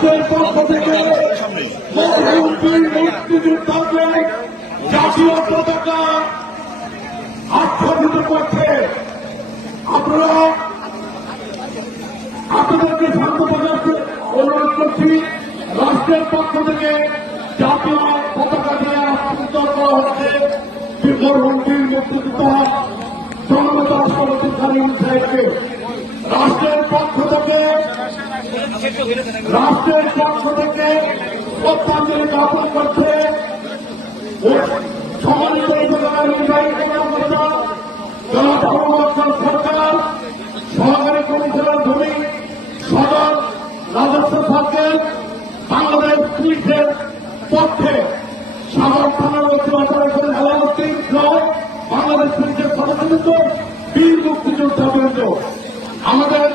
রাষ্ট্রের পক্ষ থেকে মুক্তিযোদ্ধাকে জাতীয় পতাকা আচ্ছাদিত করছে আপনারা আপনাদেরকে শান্ত প্রকাশ অনুরোধ করছি। রাষ্ট্রের পক্ষ থেকে জাতীয় পতাকা দিয়ে আচ্ছাদিত করা হচ্ছে মরহুম মুক্তিযোদ্ধা জনতা রাষ্ট্রপতি সাহেবকে। রাষ্ট্রের পক্ষ থেকে শ্রদ্ধাঞ্জলি জ্ঞাপন করছে সম্মানিত নির্বাহী সরকার, সহকারী কমিশনার ভূমি সদর রাজস্ব বাংলাদেশ পুলিশের পক্ষে সাগর থানার হেলাবতী সহ বাংলাদেশ পুলিশের সদস্যবৃন্দ, বীর মুক্তিযোদ্ধা আমাদের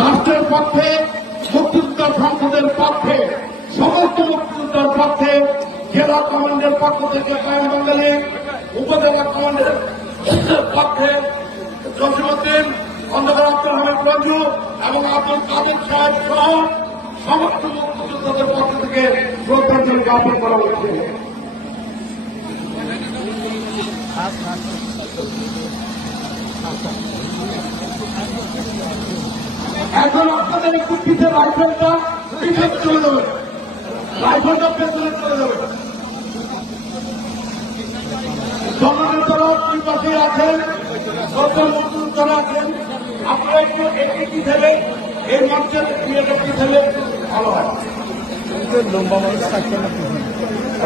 রাষ্ট্রের পক্ষে মুক্তিযোদ্ধা সংসদের পক্ষে সমস্ত মুক্তিযোদ্ধার পক্ষে জেলা কমান্ডের পক্ষ থেকে বাঙালি উপজেলা কমান্ডের পক্ষে জসিমুদ্দিন অন্ধকার আব্দুল হামিদ রঞ্জু এবং আব্দুল কাদের সাহেব সহ সমস্ত মুক্তিযোদ্ধাদের পক্ষ থেকে শ্রদ্ধাঞ্জলি জ্ঞাপন করা হচ্ছে। এখন আপনাদের একটু পিঠে রাইফেলটা পিঠে চলে যাবে রাইফেলটা পেছনে চলে যাবে দুই পাশে আছেন সরকার মুক্তিযোদ্ধারা আছেন, আপনারা একটু একটি পিঠেলে এই মঞ্চের ইয়েটা পিঠেলে ভালো হয়।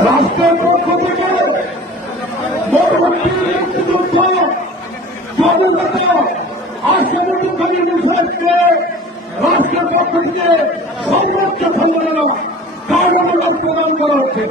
রাষ্ট্রের পক্ষ থেকে রাষ্ট্রের পক্ষ থেকে সর্বোচ্চ সম্মাননা কার্যকর প্রদান করা হচ্ছে।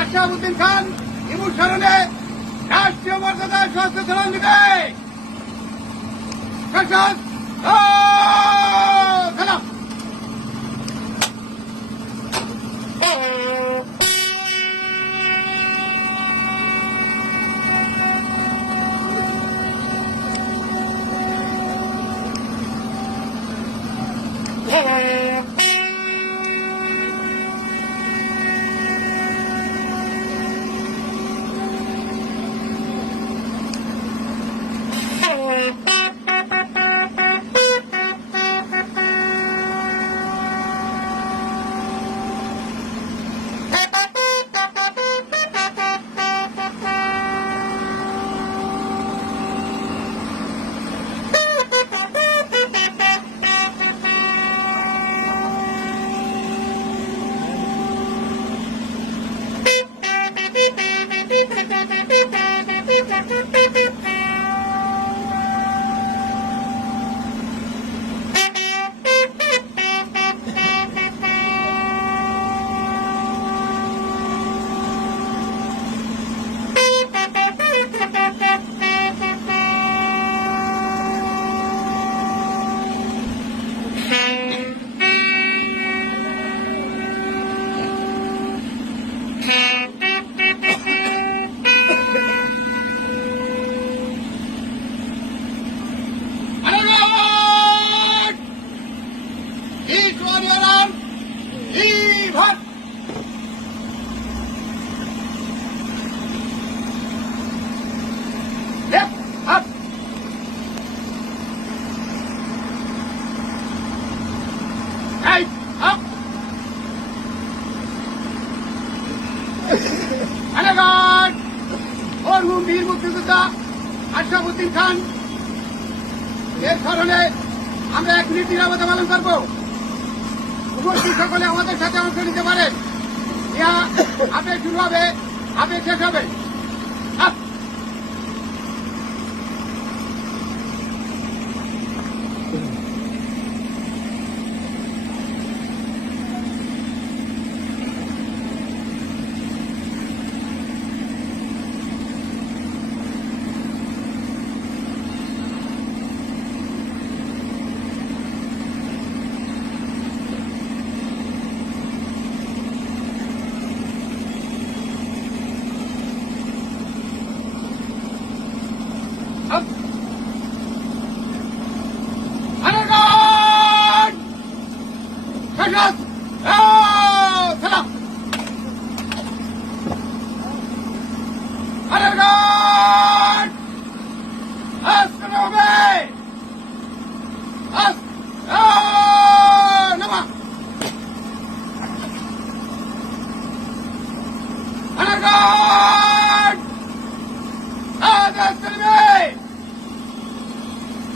আশাবুদ্দিন খান ইমুর স্মরণে রাষ্ট্রীয় মর্যাদায় স্বাস্থ্য চালান দিবে Ah! বীর মুক্তিযোদ্ধা আশরাফুদ্দিন খান। এর কারণে আমরা এক মিনিট নিরাপত্তা পালন করব। উপস্থিত সকলে আমাদের সাথে অংশ নিতে পারেন। ইহা আপে শুরু হবে আপে শেষ হবে।